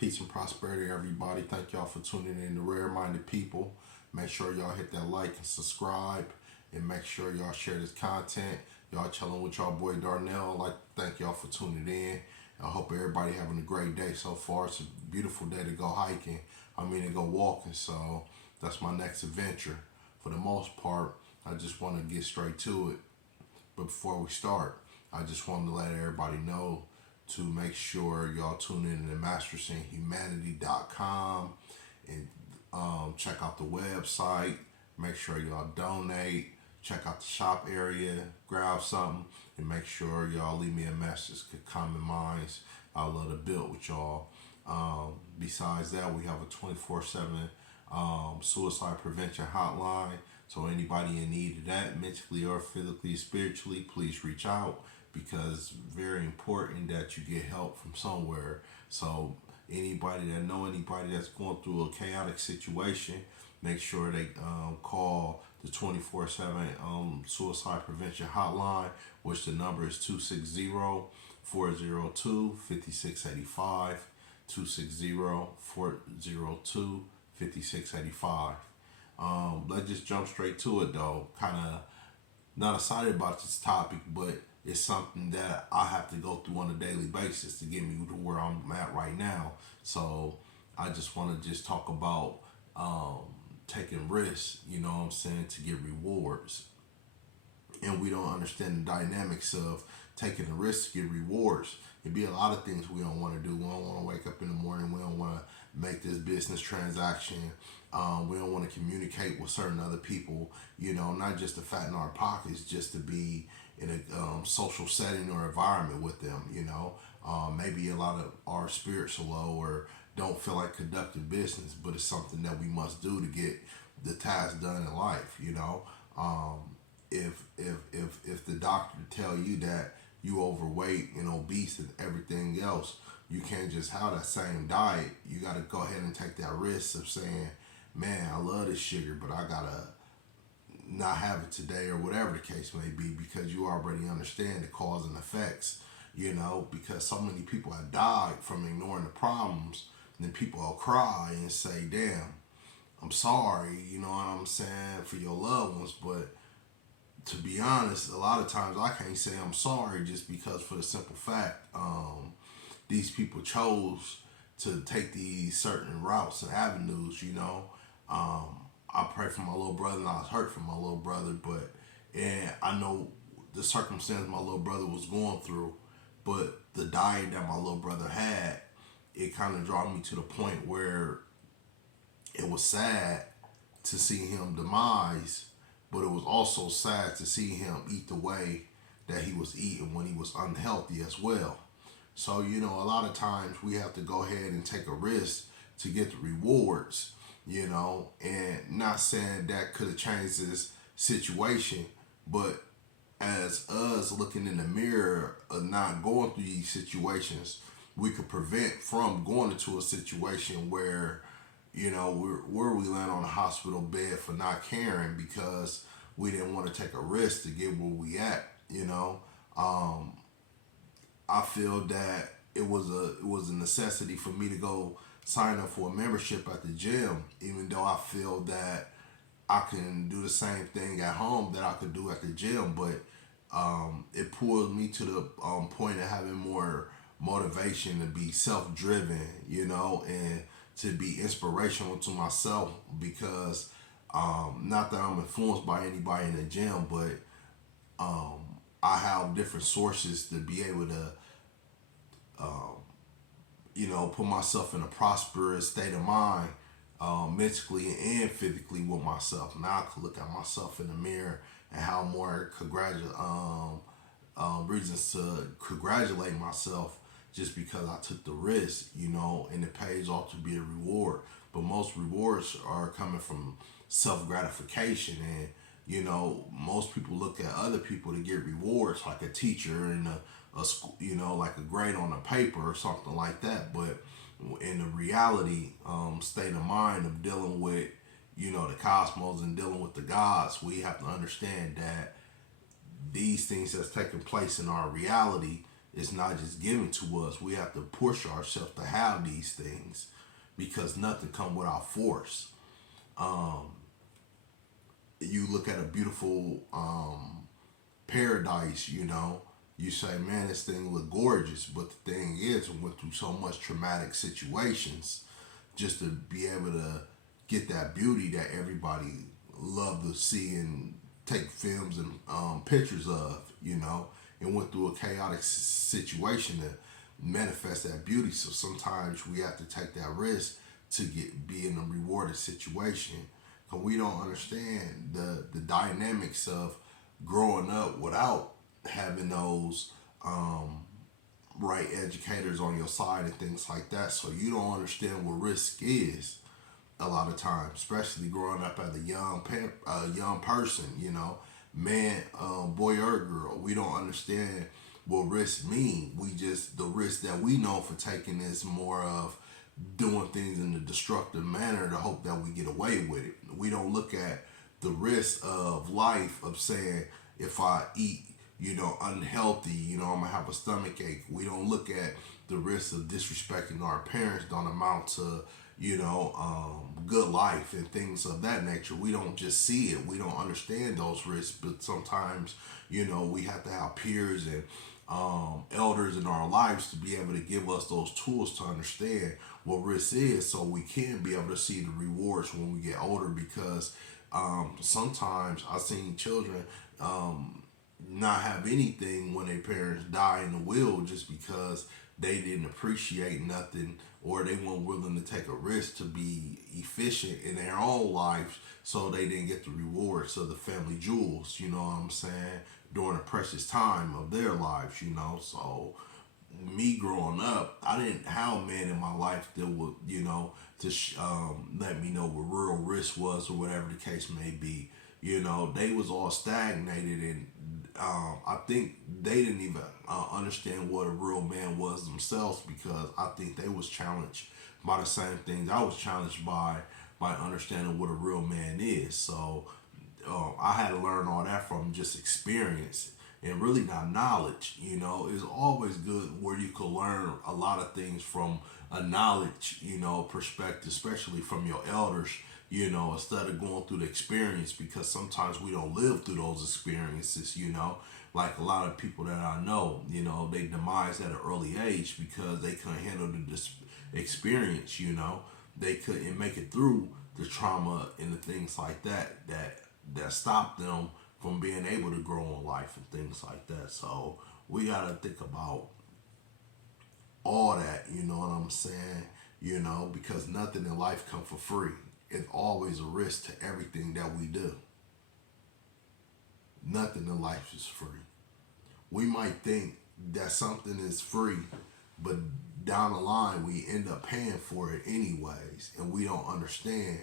Peace and prosperity, everybody. Thank y'all for tuning in to Rare Minded People. Make sure y'all hit that like and subscribe, and make sure y'all share this content. Y'all chilling with y'all boy Darnell. I'd like to thank y'all for tuning in. I hope everybody having a great day so far. It's a beautiful day to go hiking. To go walking. So that's my next adventure. For the most part, I just want to get straight to it. But before we start, I just wanted to let everybody know to make sure y'all tune in to mastersinghumanity.com and check out the website. Make sure y'all donate. Check out the shop area, grab something, and make sure y'all leave me a message. Common Minds, I love to build with y'all. Besides that, we have a 24/7 suicide prevention hotline. So anybody in need of that, mentally or physically, spiritually, please reach out, because it's very important that you get help from somewhere. So anybody that know anybody that's going through a chaotic situation, make sure they call the 24/7 suicide prevention hotline, which the number is 260-402-5685, 260-402-5685. Let's just jump straight to it though. Kind of not excited about this topic, but it's something that I have to go through on a daily basis to get me to where I'm at right now. So I just want to just talk about taking risks, you know what I'm saying, to get rewards. And we don't understand the dynamics of taking the risk to get rewards. It'd be a lot of things we don't want to do. We don't want to wake up in the morning. We don't want to make this business transaction. We don't want to communicate with certain other people, not just to fatten our pockets, just to be in a social setting or environment with them, maybe a lot of our spirits are low or don't feel like conducting business, but it's something that we must do to get the task done in life, if the doctor tell you that you overweight and obese and everything else, you can't just have that same diet. You got to go ahead and take that risk of saying, man, I love this sugar, but I got to not have it today, or whatever the case may be, because you already understand the cause and effects, because so many people have died from ignoring the problems. And then people will cry and say, damn, I'm sorry, you know what I'm saying, for your loved ones. But to be honest, a lot of times I can't say I'm sorry, just because for the simple fact, these people chose to take these certain routes and avenues, I pray for my little brother, and I was hurt for my little brother, and I know the circumstance my little brother was going through, but the diet that my little brother had, it kind of brought me to the point where it was sad to see him demise, but it was also sad to see him eat the way that he was eating when he was unhealthy as well. So, a lot of times we have to go ahead and take a risk to get the rewards, and not saying that could have changed this situation, but as us looking in the mirror of not going through these situations, we could prevent from going into a situation where, where we land on a hospital bed for not caring because we didn't want to take a risk to get where we at, I feel that it was a necessity for me to go sign up for a membership at the gym, even though I feel that I can do the same thing at home that I could do at the gym. But it pulled me to the point of having more motivation to be self-driven, and to be inspirational to myself, because not that I'm influenced by anybody in the gym, but I have different sources to be able to put myself in a prosperous state of mind, mentally and physically with myself. Now I can look at myself in the mirror and have more reasons to congratulate myself, just because I took the risk, and it pays off to be a reward. But most rewards are coming from self-gratification, and most people look at other people to get rewards, like a teacher and a school, like a grade on a paper or something like that. But in the reality, state of mind of dealing with, the cosmos and dealing with the gods, we have to understand that these things that's taking place in our reality It's not just given to us. We have to push ourselves to have these things because nothing come without force. Um, you look at a beautiful paradise, you say, man, this thing look gorgeous. But the thing is, we went through so much traumatic situations just to be able to get that beauty that everybody love to see and take films and pictures of, and went through a chaotic situation to manifest that beauty. So sometimes we have to take that risk to be in a rewarded situation. Because we don't understand the dynamics of growing up without having those right educators on your side and things like that. So you don't understand what risk is a lot of times, especially growing up as a young person. Man, boy or girl, we don't understand what risk mean. We just the risk that we know for taking is more of doing things in a destructive manner to hope that we get away with it. We don't look at the risk of life of saying if I eat, unhealthy, I'm gonna have a stomach ache. We don't look at the risk of disrespecting our parents don't amount to, good life and things of that nature. We don't just see it. We don't understand those risks, but sometimes, we have to have peers and elders in our lives to be able to give us those tools to understand what risk is so we can be able to see the rewards when we get older because sometimes I've seen children not have anything when their parents die in the will just because they didn't appreciate nothing or they weren't willing to take a risk to be efficient in their own lives so they didn't get the rewards of the family jewels, you know what I'm saying, during a precious time of their lives, So me growing up, I didn't have a man in my life that would, let me know what real risk was or whatever the case may be. They was all stagnated and I think they didn't even understand what a real man was themselves because I think they was challenged by the same things I was challenged by understanding what a real man is. So I had to learn all that from just experience and really not knowledge. It's always good where you could learn a lot of things from a knowledge, perspective, especially from your elders, instead of going through the experience because sometimes we don't live through those experiences, like a lot of people that I know, they demise at an early age because they couldn't handle the experience, they couldn't make it through the trauma and the things like that stopped them from being able to grow in life and things like that. So we gotta think about all that, you know what I'm saying? Because nothing in life comes for free. It's always a risk to everything that we do. Nothing in life is free. We might think that something is free, but down the line we end up paying for it anyways, and we don't understand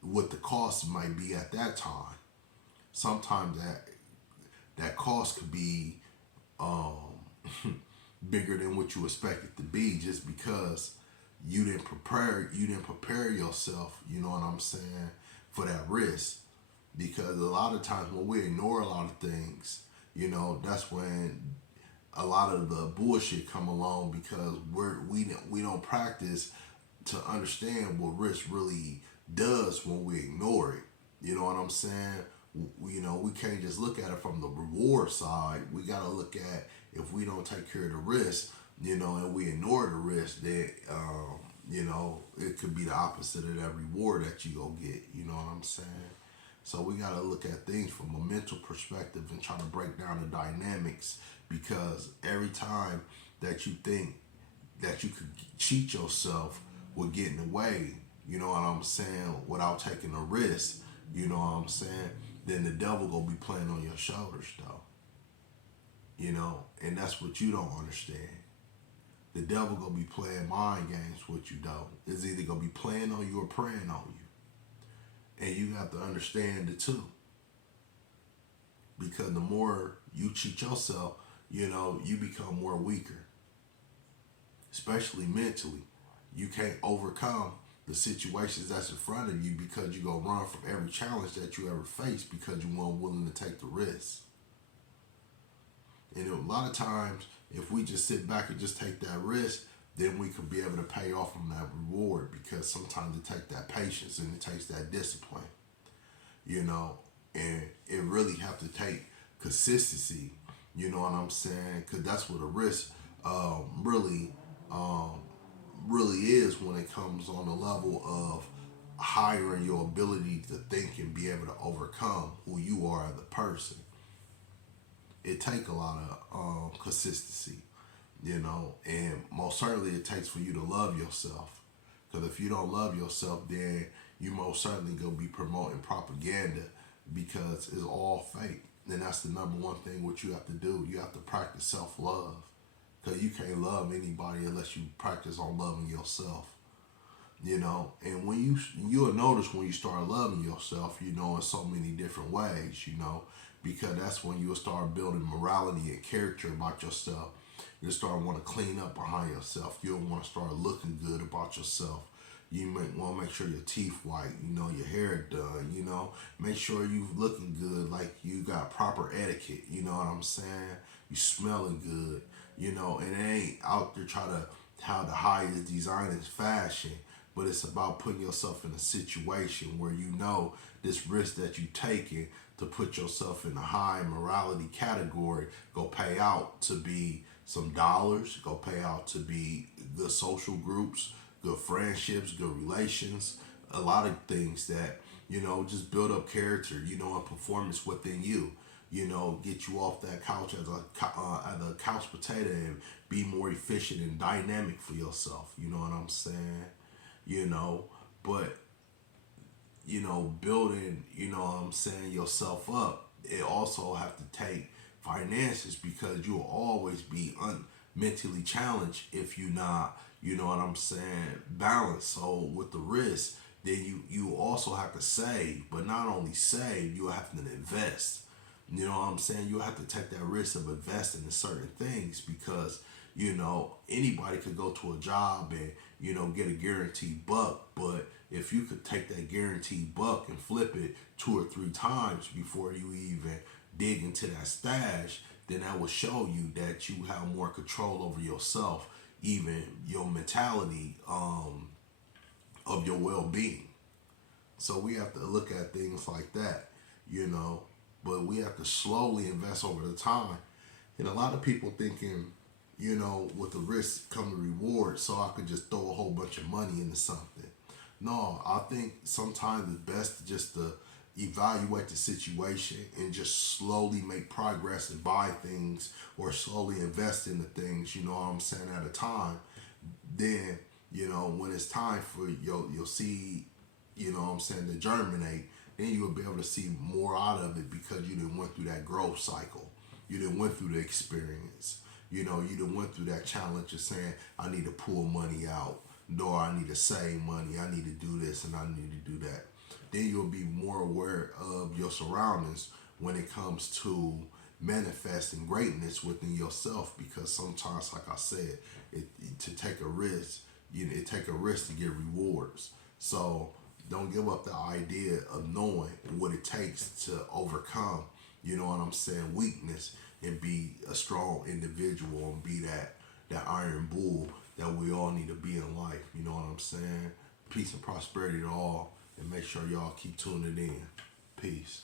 what the cost might be at that time. Sometimes that cost could be bigger than what you expect it to be just because you didn't prepare yourself, you know what I'm saying, for that risk. Because a lot of times when we ignore a lot of things, that's when a lot of the bullshit come along because we don't practice to understand what risk really does when we ignore it. You know what I'm saying? We can't just look at it from the reward side. We got to look at if we don't take care of the risk, and we ignore the risk, then, it could be the opposite of that reward that you go get. You know what I'm saying? So we got to look at things from a mental perspective and try to break down the dynamics because every time that you think that you could cheat yourself with getting away, you know what I'm saying, without taking a risk, you know what I'm saying, then the devil gonna be playing on your shoulders though. And that's what you don't understand. The devil gonna be playing mind games with you though. It's either gonna be playing on you or preying on you. And you have to understand the two. Because the more you cheat yourself, you become more weaker. Especially mentally. You can't overcome the situations that's in front of you because you're gonna run from every challenge that you ever faced because you weren't willing to take the risk. And a lot of times If we just sit back and just take that risk, then we could be able to pay off from that reward, because sometimes it takes that patience and it takes that discipline, you know, and it really have to take consistency, you know what I'm saying? Because that's what a risk really really is when it comes on the level of hiring your ability to think and be able to overcome who you are as a person. It takes a lot of consistency, you know, and most certainly it takes for you to love yourself. Because if you don't love yourself, then you most certainly gonna be promoting propaganda, because it's all fake. And that's the number one thing what you have to do. You have to practice self love, because you can't love anybody unless you practice on loving yourself. You know, and when you'll notice when you start loving yourself, you know, in so many different ways, you know, because that's when you'll start building morality and character about yourself. You'll start want to clean up behind yourself. You'll want to start looking good about yourself. You might want to make sure your teeth white, you know, your hair done, you know, make sure you looking good, like you got proper etiquette, you know what I'm saying? You smelling good, you know, and it ain't out there try to have the highest designers fashion, but it's about putting yourself in a situation where you know this risk that you taking to put yourself in a high morality category go pay out to be some dollars, go pay out to be good social groups, good friendships, good relations, a lot of things that, you know, just build up character, you know, and performance within you. You know, get you off that couch as a couch potato and be more efficient and dynamic for yourself. You know what I'm saying? You know, but you know, building, you know what I'm saying, yourself up, it also have to take finances, because you'll always be mentally challenged if you not, you know what I'm saying, balanced. So with the risk, then you also have to save, but not only save, you have to invest. You know what I'm saying? You have to take that risk of investing in certain things, because, you know, anybody could go to a job and, you know, get a guaranteed buck, but if you could take that guaranteed buck and flip it 2 or 3 times before you even dig into that stash, then that will show you that you have more control over yourself, even your mentality of your well-being. So we have to look at things like that, you know, but we have to slowly invest over the time. And a lot of people thinking, you know, with the risk come the reward, so I could just throw a whole bunch of money into something. No, I think sometimes it's best just to evaluate the situation and just slowly make progress and buy things, or slowly invest in the things, you know what I'm saying, at a time. Then, you know, when it's time for your seed, you know what I'm saying, to germinate, then you'll be able to see more out of it, because you didn't went through that growth cycle. You didn't went through the experience. You know, you done went through that challenge of saying, I need to pull money out, or I need to save money, I need to do this and I need to do that. Then you'll be more aware of your surroundings when it comes to manifesting greatness within yourself, because sometimes, like I said, to take a risk, you know, it take a risk to get rewards. So don't give up the idea of knowing what it takes to overcome, you know what I'm saying, weakness, and be a strong individual and be that iron bull that we all need to be in life. You know what I'm saying? Peace and prosperity to all, and make sure y'all keep tuning in. Peace.